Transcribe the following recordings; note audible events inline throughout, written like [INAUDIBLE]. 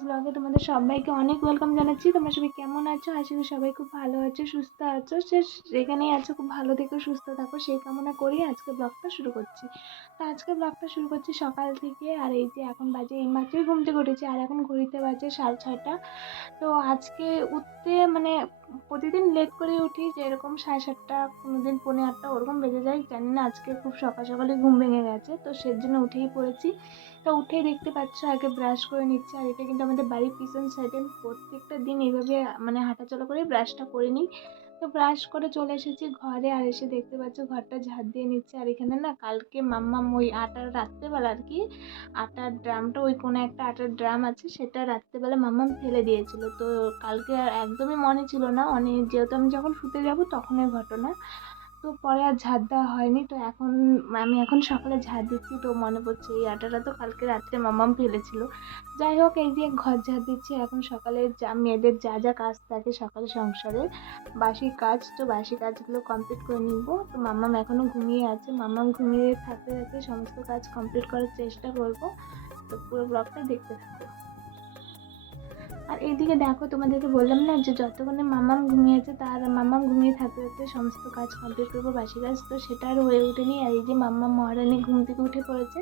Current ব্লগে তোমাদের সবাইকে অনেক ওয়েলকাম জানাচ্ছি। তোমরা সবাই কেমন আছো? আশা করি সবাই খুব ভালো আছো, সুস্থ আছো। সে যেখানেই আছো, খুব ভালো থেকো, সুস্থ থাকো। সেই কামনা করেই আজকে ব্লগটা শুরু করছি। তো আজকে ব্লগটা শুরু করছি সকাল থেকে। আর এই যে এখন বাজে এই মাত্রই ঘুম থেকে উঠেছি আর এখন ঘড়িতে বাজে সাড়ে ছয়টা। তো আজকে উঠতে মানে প্রতিদিন লেট করে উঠি, যেরকম সাড়ে সাতটা দিন পৌনে আটটা, ওরকম বেজে যায়। জানি না, আজকে খুব সকাল সকালে ঘুম ভেঙে গেছে। তো সের জন্য উঠেই পড়েছি। তো উঠেই দেখতে পাচ্ছ, আগে ব্রাশ করে নিচ্ছি। আর এটা কিন্তু আমাদের বাড়ির পিছন সাইডে প্রত্যেকটা দিন এইভাবে মানে হাঁটাচলা করে ব্রাশটা করে নিই। তো ব্রাশ করে চলে এসেছি ঘরে আর এসে দেখতে পাচ্ছ ঘরটা ঝাড় দিয়ে নিচ্ছে। আর এখানে না কালকে মাম্মা ওই আটার রাত্রেবেলা আর কি, আটার ড্রামটা ওই কোনো একটা আটার ড্রাম আছে, সেটা রাত্রেবেলা মাম্মা ফেলে দিয়েছিল। তো কালকে আর একদমই মনে ছিল না, অনেক যেহেতু আমি যখন শুতে যাব তখনই ঘটনা। তো পরে আর ঝাড় দেওয়া হয়নি। তো এখন আমি এখন সকালে ঝাড় দিচ্ছি, তো মনে পড়ছে এই আটাটা তো কালকে রাত্রে মামাম ফেলেছিল। যাই হোক, এই যে ঘর ঝাড় দিচ্ছি। এখন সকালে যা মেয়েদের যা যা কাজ থাকে সকালে সংসারে, বাসি কাজ, তো বাসি কাজগুলো কমপ্লিট করে নিব। তো মামাম এখনও ঘুমিয়ে আছে। মাম্মাম ঘুমিয়ে থাকতে থাকতে সমস্ত কাজ কমপ্লিট করার চেষ্টা করব। তো পুরো ব্লগটা দেখতে থাকো। আর এইদিকে দেখো, তোমাদেরকে বললাম না যে যতক্ষণে মামাম ঘুমিয়েছে তার মামাম ঘুমিয়ে থাকতে থাকতে সমস্ত কাজ কমপ্লিট করব, বাসি কাজ তো সেটা আর হয়ে ওঠেনি। আর এই যে মাম্মা মহারানী ঘুম থেকে উঠে পড়েছে,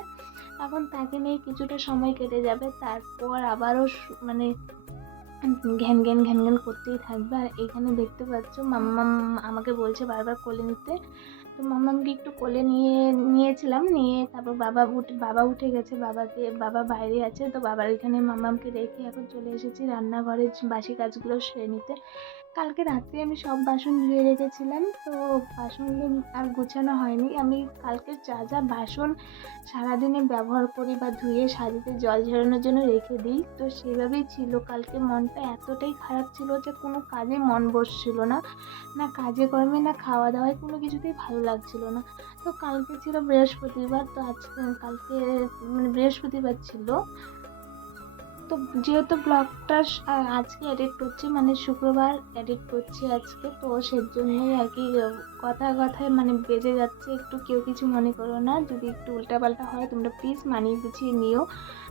এখন তাকে নিয়ে কিছুটা সময় কেটে যাবে, তারপর আবারও মানে ঘ্যান ঘ্যান ঘ্যান ঘ্যান করতেই থাকবে। আর এখানে দেখতে পাচ্ছ মাম্মাম আমাকে বলছে বারবার কোলে নিতে তো মামামকে একটু কোলে নিয়ে, নিয়েছিলাম। নিয়ে তারপর বাবা উঠে বাবা উঠে গেছে, বাবাকে, বাবা বাইরে আছে। তো বাবার এখানে মামামকে রেখে এখন চলে এসেছি রান্নাঘরের বাসি কাজগুলো সেরে নিতে। কালকে রাত্রে আমি সব বাসন ধুয়ে রেখেছিলাম, তো বাসনগুলো আর গোছানো হয়নি। আমি কালকে যা যা বাসন সারাদিনে ব্যবহার করি বা ধুয়ে সাজিতে জল ঝরানোর জন্য রেখে দিই, তো সেভাবেই ছিল। কালকে মনটা এতটাই খারাপ ছিল যে কোনো কাজে মন বসছিল না না কাজে কর্মে, না খাওয়া দাওয়ায় কোনো কিছুতেই ভালো লাগছিল না। তো কালকে ছিল বৃহস্পতিবার, তো আজকে কালকে মানে বৃহস্পতিবার ছিল। তো যেহেতু ব্লগটা আজকে এডিট করছি মানে শুক্রবার এডিট করছি আজকে, তো সের জন্যই আর কি কথা কথায় মানে বেজে যাচ্ছে। একটু কেউ কিছু মনে করো না, যদি একটু উল্টাপাল্টা হয়, তোমরা প্লিজ মানিয়ে গুছিয়ে নিও।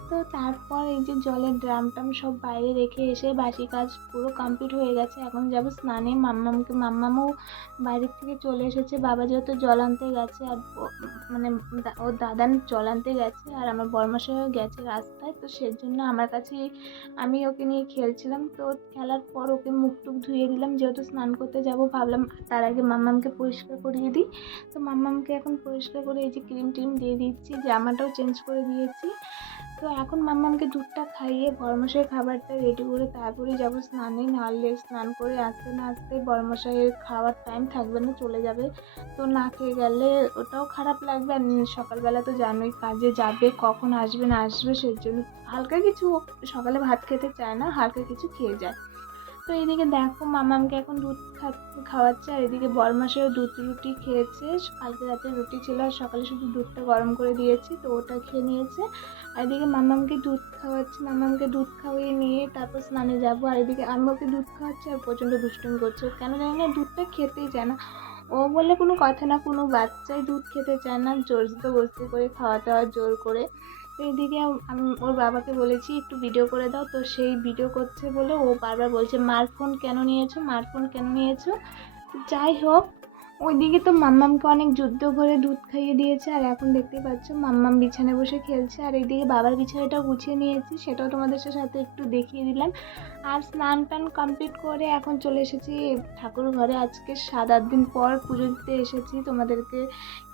তো তারপর এই যে জলের ড্রাম টাম সব বাইরে রেখে এসে বাসি কাজ পুরো কমপ্লিট হয়ে গেছে। এখন যাব স্নানে। মাম্মামকে, মাম্মামও বাইরের থেকে চলে এসেছে। বাবা যেহেতু জল আনতে গেছে আর মানে ওর দাদান জল আনতে গেছে আর আমার বর্মাশাইও গেছে রাস্তায়। তো সের জন্য আমার কাছে আমি ওকে নিয়ে খেলছিলাম। তো খেলার পর ওকে মুখ টুক ধুয়ে দিলাম। যেহেতু স্নান করতে যাব, ভাবলাম তার আগে মাম্মামকে পরিষ্কার করিয়ে দিই। তো মাম্মামকে এখন পরিষ্কার করে এই যে ক্রিম টিম দিয়ে দিচ্ছি। জামাটাও চেঞ্জ করে দিয়েছি। তো এখন মাম্মামকে দুধটা খাইয়ে বরমশাই খাবারটা রেডি করে তারপরে যাব স্নানে, নাহলে স্নান করে আসতে না আসতে বরমশাইয়ের খাওয়ার টাইম থাকবে না, চলে যাবে। তো না খেয়ে গেলে ওটাও খারাপ লাগবে আর সকালবেলা তো জানোই কাজে যাবে, কখন আসবে না আসবে সেই জন্য হালকা কিছু সকালে ভাত খেতে চায় না, হালকা কিছু খেয়ে যায়। তো এইদিকে দেখো মামামকে এখন দুধ খাওয়াচ্ছে আর এদিকে বরমাসেও দুধ রুটি খেয়েছে। কালকে রাতে রুটি ছিল আর সকালে শুধু দুধটা গরম করে দিয়েছি, তো ওটা খেয়ে নিয়েছে। আর এদিকে মামামকে দুধ খাওয়াচ্ছি, মামামকে দুধ খাওয়িয়ে নিয়ে তারপর স্নানে যাব। আর এদিকে আমি ওকে দুধ খাওয়াচ্ছি আর প্রচণ্ড দুষ্টুমি করছে। কেন জানি না, দুধটা খেতেই চায় না। ও বলে কোনো কথা না, কোনো বাচ্চাই দুধ খেতে চায় না। জোর জবরদস্তি করে খাওয়াতে হয় জোর করে। তো আমি ওর বাবাকে বলেছি, একটু ভিডিও করে দাও। তো সেই ভিডিও করছে বলে ও বারবার বলছে, মার ফোন কেন নিয়েছো? মার ফোন কেন নিয়েছো? যাই হোক, ওইদিকে তো মাম্মামকে অনেক যুদ্ধ করে দুধ খাইয়ে দিয়েছে, আর এখন দেখতেই পাচ্ছ মাম্মাম বিছানায় বসে খেলছে। আর এইদিকে বাবার বিছানাটাও গুছিয়ে নিয়েছি, সেটাও তোমাদের সাথে একটু দেখিয়ে দিলাম। আর স্নান টান কমপ্লিট করে এখন চলে এসেছি ঠাকুর ঘরে। আজকে সাত আট দিন পর পুজো দিতে এসেছি তোমাদেরকে।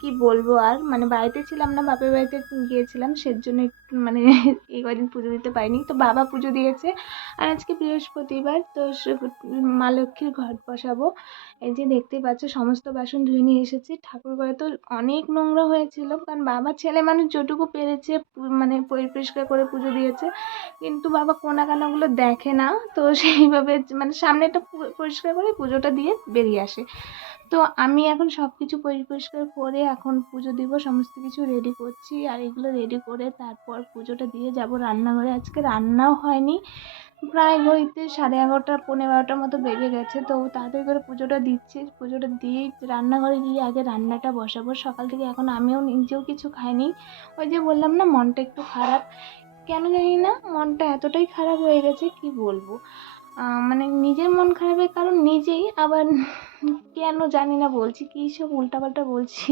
কি বলব আর? মানে বাড়িতে ছিলাম না, বাপের বাড়িতে গিয়েছিলাম সের জন্য একটু মানে এই কদিন পুজো দিতে পারিনি। তো বাবা পুজো দিয়েছে, আর আজকে বৃহস্পতিবার, তো মা লক্ষ্মীর ঘট বসাবো। এই যে দেখতেই পাচ্ছ, সমস্ত বাসন ধুয়ে নিয়ে এসেছি। ঠাকুর ঘরে তো অনেক নোংরা হয়েছিল, কারণ বাবা ছেলে মানুষ যেটুকু পেরেছে মানে পরিষ্কার করে পুজো দিয়েছে। কিন্তু বাবা কোনা কানাগুলো দেখে না, তো সেইভাবে মানে সামনেটা পু- পরিষ্কার করে পুজোটা দিয়ে বেরিয়ে আসে। তো আমি এখন সব কিছু পরিষ্কার করে এখন পুজো দিব, সমস্ত কিছু রেডি করছি। আর এগুলো রেডি করে তারপর পুজোটা দিয়ে যাব রান্নাঘরে। আজকে রান্নাও হয়নি। প্রায় ঘড়িতে সাড়ে এগারোটা, পৌনে বারোটার মতো বেজে গেছে। তো তাড়াতাড়ি করে পুজোটা দিচ্ছি। পুজোটা দিয়ে রান্নাঘরে গিয়ে আগে রান্নাটা বসাবো। সকাল থেকে এখন আমিও নিজেও কিছু খাইনি। ওই যে বললাম না, মনটা একটু খারাপ। কেন জানি না, মনটা এতটাই খারাপ হয়ে গেছে, কি বলব? মানে নিজের মন খারাপের কারণ নিজেই আবার কেন জানি না বলছি, কী সব উল্টাপাল্টা বলছি।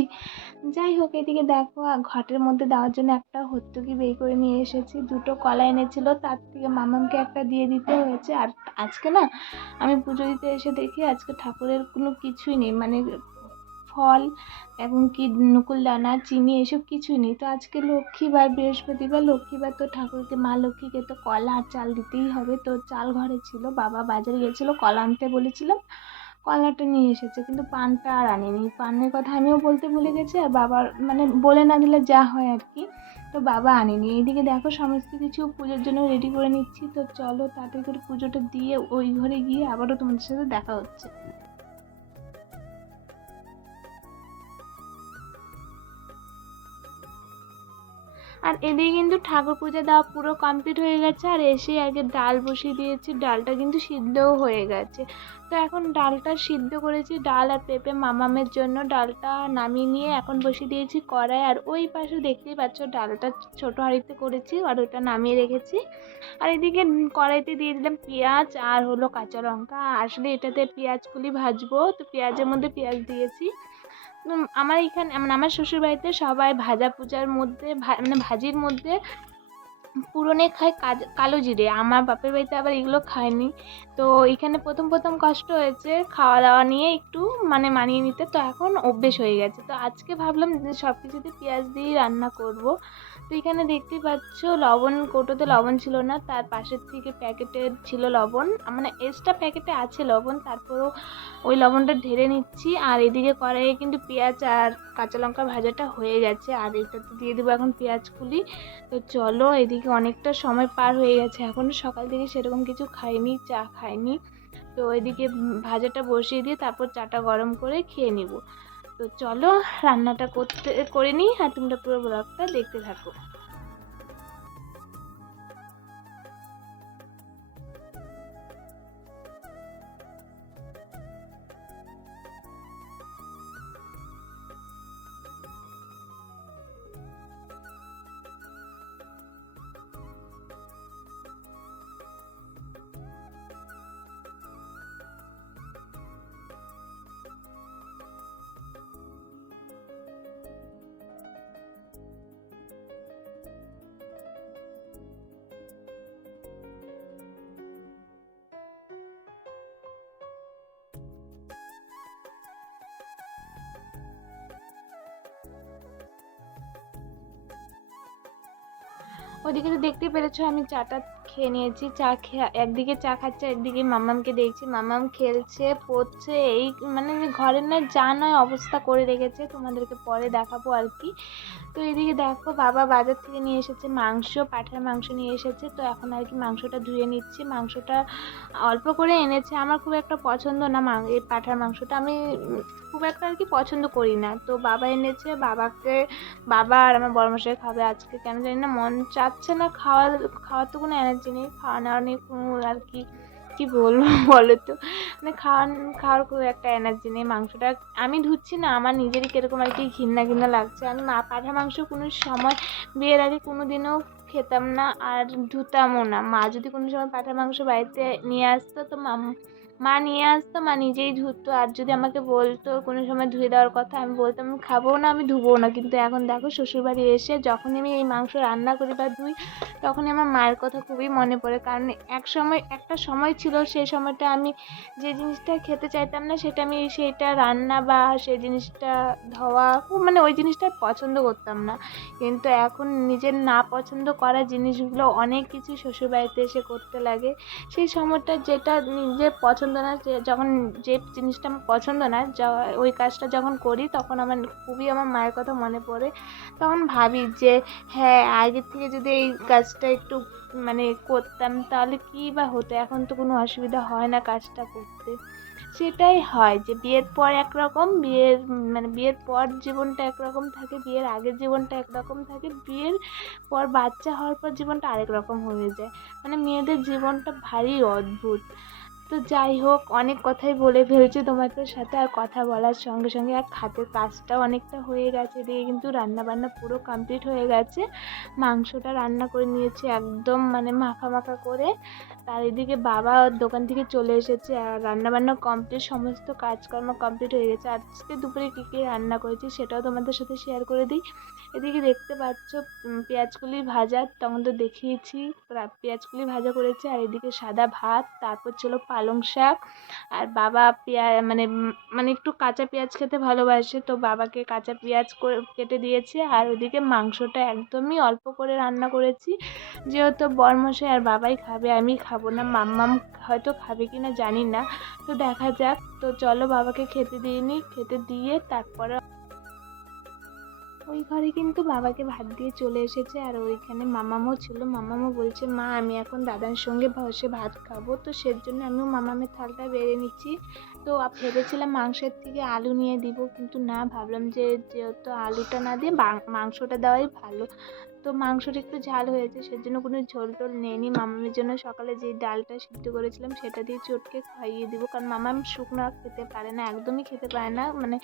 যাই হোক, এদিকে দেখো ঘাটের মধ্যে দেওয়ার জন্য একটা হর্তুকি বের করে নিয়ে এসেছি। দুটো কলা এনেছিল, তার থেকে মামামকে একটা দিয়ে দিতে হয়েছে। আর আজকে না, আমি পুজো দিতে এসে দেখি আজকে ঠাকুরের কোনো কিছুই নেই। মানে ফল এমনকি নকুলদানা, চিনি এসব কিছুই নেই। তো আজকে লক্ষ্মীবার বৃহস্পতিবার লক্ষ্মীবার তো ঠাকুরকে, মা লক্ষ্মীকে তো কলা আর চাল দিতেই হবে। তো চাল ঘরে ছিল, বাবা বাজারে গেছিল, কলা আনতে বলেছিলাম, কলাটা নিয়ে এসেছে, কিন্তু পানটা আর আনেনি। পানের কথা আমিও বলতে ভুলে গেছি, আর বাবার মানে বলে না দিলে যা হয় আর কি, তো বাবা আনেনি। এইদিকে দেখো সমস্ত কিছু পুজোর জন্য রেডি করে নিচ্ছি, তো চলো তাড়াতাড়ি করে পুজোটা দিয়ে ওই ঘরে গিয়ে আবারও তোমাদের সাথে দেখা হচ্ছে। আর এদিকে কিন্তু ঠাকুর পূজা দেওয়া পুরো কমপ্লিট হয়ে গেছে, আর এসে আগে ডাল বসিয়ে দিয়েছি, ডালটা কিন্তু সিদ্ধও হয়ে গেছে। তো এখন ডালটা সিদ্ধ করেছি, ডাল আর পেঁপে মামামের জন্য। ডালটা নামিয়ে নিয়ে এখন বসিয়ে দিয়েছি কড়াই, আর ওই পাশে দেখতেই পাচ্ছ ডালটা ছোটো হাঁড়িতে করেছি, আর ওটা নামিয়ে রেখেছি। আর এদিকে কড়াইতে দিয়ে দিলাম পেঁয়াজ, আর হলো কাঁচা লঙ্কা। আসলে এটাতে পেঁয়াজগুলি ভাজবো, তো পেঁয়াজের মধ্যে পেঁয়াজ দিয়েছি। আমার এখানে মানে আমার শ্বশুরবাড়িতে সবাই ভাজা পূজার মধ্যে মানে ভাজির মধ্যে পুরনে খায় কাজ- কালো জিরে। আমার বাপের বাড়িতে আবার এগুলো খায়নি। তো এখানে প্রথম প্রথম কষ্ট হয়েছে খাওয়া দাওয়া নিয়ে একটু মানে মানিয়ে নিতে। তো এখন অভ্যেস হয়ে গেছে। তো আজকে ভাবলাম যে সব কিছুতে পেঁয়াজ দিয়েই রান্না করব। তো এখানে দেখতেই পাচ্ছ লবণ, কৌটোতে লবণ ছিল না। তার পাশের থেকে প্যাকেটে ছিল লবণ। মানে এক্সট্রা প্যাকেটে আছে লবণ। তারপরেও ওই লবণটা ঢেলে নিচ্ছি। আর এদিকে কড়াইয়ে কিন্তু পেঁয়াজ আর কাঁচা লঙ্কা ভাজাটা হয়ে গেছে। আর এটাতে দিয়ে দেবো এখন পেঁয়াজ কুলি। তো চলো এদিকে অনেকটা সময় পার হয়ে গেছে। এখনও সকাল থেকে সেরকম কিছু খাইনি, চা খাইনি। তো এদিকে ভাজাটা বসিয়ে দিয়ে তারপর চাটা গরম করে খেয়ে নিব। তো চলো রান্নাটা করতে, করে নিই আর তোমরা পুরো ব্লগটা দেখতে থাকো। ওদিকে তো দেখতেই পেরেছ আমি চাটা খেয়ে নিয়েছি, চা খেয়ে একদিকে চা খাচ্ছে, একদিকে মামামকে দেখছি, মামাম খেলছে, পড়ছে, এই মানে ঘরের না যা নয় অবস্থা করে রেখেছে, তোমাদেরকে পরে দেখাবো আর কি। তো এদিকে দেখো বাবা বাজার থেকে নিয়ে এসেছে মাংস পাঠার মাংস নিয়ে এসেছে, তো এখন আর কি মাংসটা ধুয়ে নিচ্ছি, মাংসটা অল্প করে এনেছে, আমার খুব একটা পছন্দ না এই পাঠার মাংসটা, আমি খুব একটা আর কি পছন্দ করি না। তো বাবা এনেছে, বাবাকে, বাবা আর আমার বড়মশাই খাবে আজকে, কেন জানি না মন চাচ্ছে না খাওয়ার খাওয়ার তো কোনো এনার্জি নেই, খাওয়া নেওয়া নেই কোনো আর কি কি বলব [LAUGHS] বলো তো? মানে খাওয়ান খাওয়ার খুব একটা এনার্জি নেই মাংসটা। আমি ধুচ্ছি না, আমার নিজেরই কীরকম আর কি ঘিন্না ঘিন্না লাগছে। আমি মা, পাঠা মাংস কোনো সময় বিয়ের আগে কোনো দিনও খেতাম না আর ধুতামও না। মা যদি কোনো সময় পাঠা মাংস বাড়িতে নিয়ে আসতো, তো মাম মা নিয়ে আসতো মা নিজেই ধুতো আর যদি আমাকে বলতো কোনো সময় ধুয়ে দেওয়ার কথা, আমি বলতাম, খাব না, আমি ধুবো না। কিন্তু এখন দেখো, শ্বশুরবাড়ি এসে যখনই আমি এই মাংস রান্না করি বা ধুই, তখনই আমার মায়ের কথা খুবই মনে পড়ে। কারণ এক সময়, একটা সময় ছিল, সেই সময়টা আমি যে জিনিসটা খেতে চাইতাম না, সেটা আমি সেইটা রান্না বা সেই জিনিসটা ধোয়া মানে ওই জিনিসটা পছন্দ করতাম না। কিন্তু এখন নিজের না পছন্দ করা জিনিসগুলো অনেক কিছু শ্বশুরবাড়িতে এসে করতে লাগে। সেই সময়টা যেটা নিজের পছন্দ না, যে যখন যে জিনিসটা আমার পছন্দ না, য- ওই কাজটা যখন করি তখন আমার খুবই আমার মায়ের কথা মনে পড়ে। তখন ভাবি যে হ্যাঁ আগের থেকে যদি এই কাজটা একটু মানে করতাম তাহলে কী বা হতো? এখন তো কোনো অসুবিধা হয় না কাজটা করতে। সেটাই হয় যে, বিয়ের পর একরকম, বিয়ের মানে বিয়ের পর জীবনটা একরকম থাকে, বিয়ের আগের জীবনটা একরকম থাকে, বিয়ের পর বাচ্চা হওয়ার পর জীবনটা আরেক রকম হয়ে যায়। মানে মেয়েদের জীবনটা ভারী অদ্ভুত। তো যাই হোক অনেক কথাই বলে ফেলছি তোমাদের সাথে আর কথা বলার সঙ্গে সঙ্গে আর হাতের কাজটাও অনেকটা হয়ে গেছে এদিকে কিন্তু রান্না বান্না পুরো কমপ্লিট হয়ে গেছে। মাংসটা রান্না করে নিয়েছি একদম মানে মাখা মাখা করে। তার এদিকে বাবা দোকান থেকে চলে এসেছে আর রান্না বান্না কমপ্লিট সমস্ত কাজকর্ম কমপ্লিট হয়ে গেছে। আজকে দুপুরে কী কী রান্না করেছি সেটাও তোমাদের সাথে শেয়ার করে দিই। এদিকে দেখতে পাচ্ছ উম, পেঁয়াজকলি ভাজা তখন তো দেখিয়েছি পেঁয়াজকলি ভাজা করেছে আর এদিকে সাদা ভাত তারপর ছিল পালং শাক। আর বাবা পেঁয়া মানে মানে একটু কাঁচা পেঁয়াজ খেতে ভালোবাসে, তো বাবাকে কাঁচা পেঁয়াজ কেটে দিয়েছে। আর ওদিকে মাংসটা একদমই অল্প করে রান্না করেছি। যেহেতু বরমশাই আর বাবাই খাবে, আমি খাব না, মাম্মাম হয়তো খাবে কি না জানি না। তো দেখা যাক, তো চলো বাবাকে খেতে দিইনি খেতে দিয়ে তারপরে ওই ঘরে কিন্তু বাবাকে ভাত দিয়ে চলে এসেছে আর ওইখানে মামামও ছিল। মামামও বলছে, মা, আমি এখন দাদার সঙ্গে বসে ভাত খাব। তো সেজন্য আমিও মামামের থালটা বেড়ে নিচ্ছি। তো ভেবেছিলাম মাংসের থেকে আলু নিয়ে দিব। কিন্তু না, ভাবলাম যে যেহেতু আলুটা না দিয়ে মাংসটা দেওয়াই ভালো। তো মাংসটা একটু ঝাল হয়েছে, সেজন্য কোনো ঝোল টোল নেয়নি মামামের জন্য সকালে যে ডালটা সিদ্ধ করেছিলাম, সেটা দিয়ে চটকে খাইয়ে দিব। কারণ মামাম শুকনো খেতে পারে না, একদমই খেতে পারে না। মানে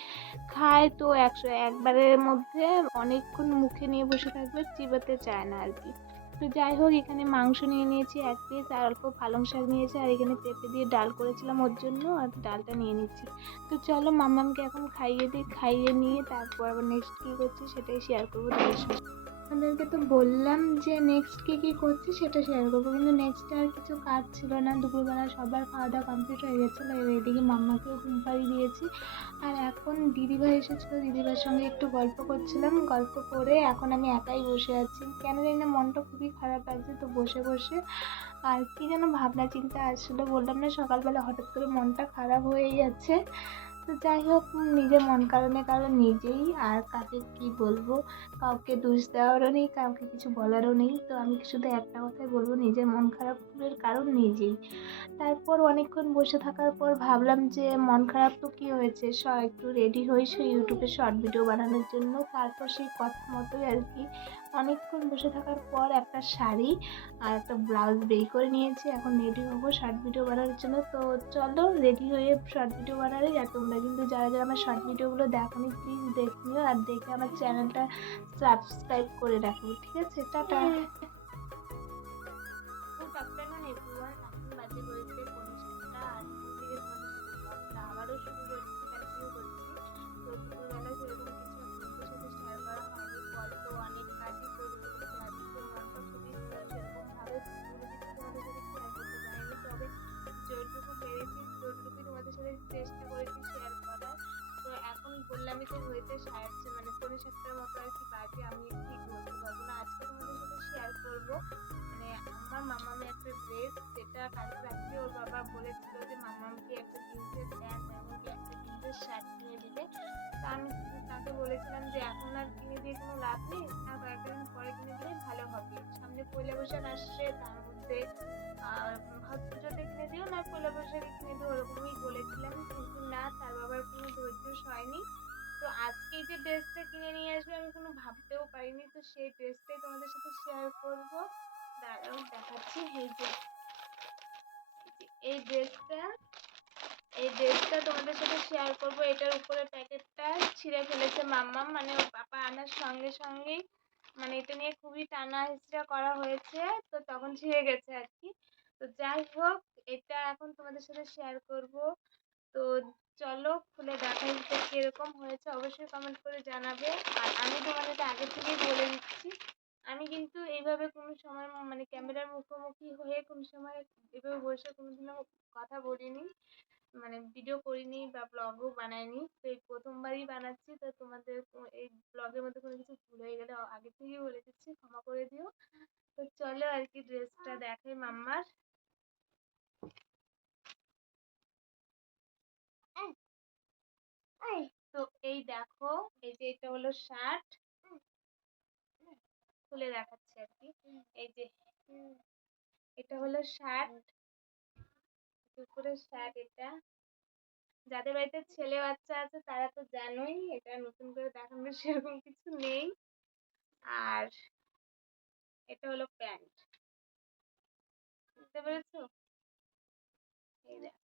খায় তো একশো, একবারের মধ্যে অনেকক্ষণ মুখে নিয়ে বসে থাকবে, চিবাতে চায় না আর কি। তো যাই হোক, এখানে মাংস নিয়ে নিয়েছি এক পিস আর অল্প পালং শাক নিয়েছি, আর এখানে পেঁপে দিয়ে ডাল করেছিলাম ওর জন্য, আর ডালটা নিয়ে নিচ্ছি। তো চলো মামামকে এখন খাইয়ে দিই, খাইয়ে নিয়ে তারপর আবার নেক্সট কী করছি সেটাই শেয়ার করব তোমাদের সাথে। আপনাদেরকে তো বললাম যে নেক্সট কী কী করছি সেটা শেয়ার করব। কিন্তু নেক্সট আর কিছু কাজ ছিল না। দুপুরবেলা সবার খাওয়া দাওয়া কমপ্লিট হয়ে গেছিল। এদিকে মাম্মাকেও ঘুম পাড়িয়ে দিয়েছি। আর এখন দিদিভাই এসেছিল। দিদিভাইয়ের সঙ্গে একটু গল্প করছিলাম। গল্প করে এখন আমি একাই বসে আছি। কেন জানি না মনটা খুবই খারাপ লাগছে তো বসে বসে। আর কি যেন ভাবনা চিন্তা আসছিল বললাম না, সকালবেলা হঠাৎ করে মনটা খারাপ হয়ে যাচ্ছে। তো যাই হোক, নিজের মন কারণে কারণ নিজেই, আর কাকে কি বলব? কাউকে দোষ দেওয়ারও নেই, কাউকে কিছু বলারও নেই। তো আমি শুধু একটা কথাই বলব, নিজের মন খারাপের কারণ নিজেই। তারপর অনেকক্ষণ বসে থাকার পর ভাবলাম যে, মন খারাপ তো কী হয়েছে? স, একটু রেডি হয়েছে ইউটিউবে শর্ট ভিডিও বানানোর জন্য। তারপর সেই কথা মতোই আর কি অনেকক্ষণ বসে থাকার পর একটা শাড়ি আর একটা ব্লাউজ বের করে নিয়েছি। এখন রেডি হব শর্ট ভিডিও বানানোর জন্য। তো চলো রেডি হয়ে শর্ট ভিডিও বানালে আর তোমরা কিন্তু যারা যারা আমার শর্ট ভিডিওগুলো দেখো নি প্লিজ দেখ নিও আর দেখে আমার চ্যানেলটা সাবস্ক্রাইব করে রাখো ঠিক আছে? টাটা। সাড়ে মানে পৌনে সাতটার মতো আর কি বাজে, আমি ঠিক বলতে পারব না। আজকে তোমাদের সাথে শেয়ার করব। মানে আমার মামামের একটা ড্রেস যেটা কালকে রাত্রে ওর বাবা বলেছিল যে মামামকে একটা জিন্সের প্যান্ট এমনকি একটা জিন্সের শার্ট কিনে দিবে। তা আমি তাকে বলেছিলাম যে এখন আর কিনে দিয়ে কোনো লাভ নেই আর কয়েকটা দিন পরে কিনে দিলে ভালো হবে। সামনে পয়লা বৈশাখ আসছে, তার মধ্যে হট পুজোতে কিনে দিও, না পয়লা বৈশাখে কিনে দিও, ওরকমই বলেছিলাম। কিন্তু না, তার বাবার কোনো ধৈর্য হয়নি তো আজকে এই যে ড্রেসটা কিনে নিয়ে আসবে আমি কোনো ভাবতেও পারিনি। তো সেই ড্রেসটাই তোমাদের সাথে শেয়ার করব। দাঁড়াও, দেখাচ্ছি। এই যে, এই ড্রেসটা এই ড্রেসটা তোমাদের সাথে শেয়ার করব। এটার উপরে প্যাকেটটা ছিঁড়ে ফেলেছে মাম্মাম। মানে পাপা আনার সঙ্গে সঙ্গেই মানে এটা নিয়ে খুবই টানা হেঁচড়া করা হয়েছে। তো তখন ছিঁড়ে গেছে আর কি। তো যাই হোক, এটা এখন তোমাদের সাথে শেয়ার করব। তো চলো খুলে দেখাই যে কীরকম হয়েছে। অবশ্যই কমেন্ট করে জানাবে। আর আমি তোমাদেরকে আগে থেকেই বলে দিচ্ছি। আমি কিন্তু এইভাবে কোনো সময় মানে ক্যামেরার মুখোমুখি হয়ে কোনো সময় এভাবে বসে কোনোদিনও কথা বলিনি। মানে ভিডিও করিনি বা ব্লগও বানাইনি। তো এই প্রথমবারই বানাচ্ছি। তো তোমাদের এই ব্লগের মধ্যে কোনো কিছু ভুল হয়ে গেলে আগে থেকেই বলে দিচ্ছি। ক্ষমা করে দিও। তো চলো আর কি ড্রেসটা দেখাই মাম্মার। তো এই দেখো, এই যে এটা হলো শার্ট খুলে দেখাচ্ছি আর কি। এই যে এটা হলো শার্ট দুপুরের শার্ট এটা। যাদের বাড়িতে ছেলে বাচ্চা আছে তারা তো জানোই, এটা নতুন করে দেখানোর সেরকম কিছু নেই। আর এটা হলো প্যান্ট। বুঝতে পেরেছ? এই দেখো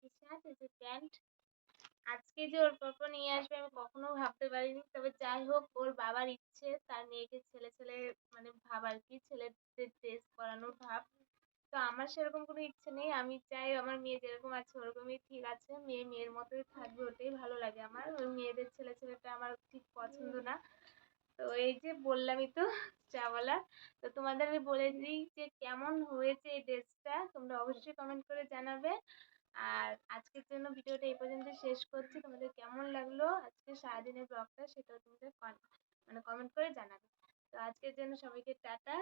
টি-শার্ট এই যে প্যান্ট। আজকে যে ওর পাপা নিয়ে আসবে আমি কখনো ভাবতে পারিনি। তবে যাই হোক, ওর বাবার ইচ্ছে, তার মেয়েকে ছেলে ছেলে মানে ভাব আর কি ছেলেদের ড্রেস পরানোর ভাব। তো আমার সেরকম কোনো ইচ্ছে নেই। আমি চাই আমার মেয়ে যেরকম আছে ওরকমই ঠিক আছে। মেয়ে মেয়ের মতোই থাকবে, ওটাই ভালো লাগে আমার। ওই মেয়েদের ছেলে ছেলেটা আমার ঠিক পছন্দ না। তো এই যে বললামই তো চা বলা তো তোমাদের আমি বলে দিই যে কেমন হয়েছে এই ড্রেসটা তোমরা অবশ্যই কমেন্ট করে জানাবে। আর আজকের জন্য ভিডিওটা এই পর্যন্ত শেষ করছি। তোমাদের কেমন লাগল আজকে সারাদিনের ব্লগটা সেটাও তোমাদের মানে কমেন্ট করে জানাবে। তো আজকের জন্য সবাইকে টাটা।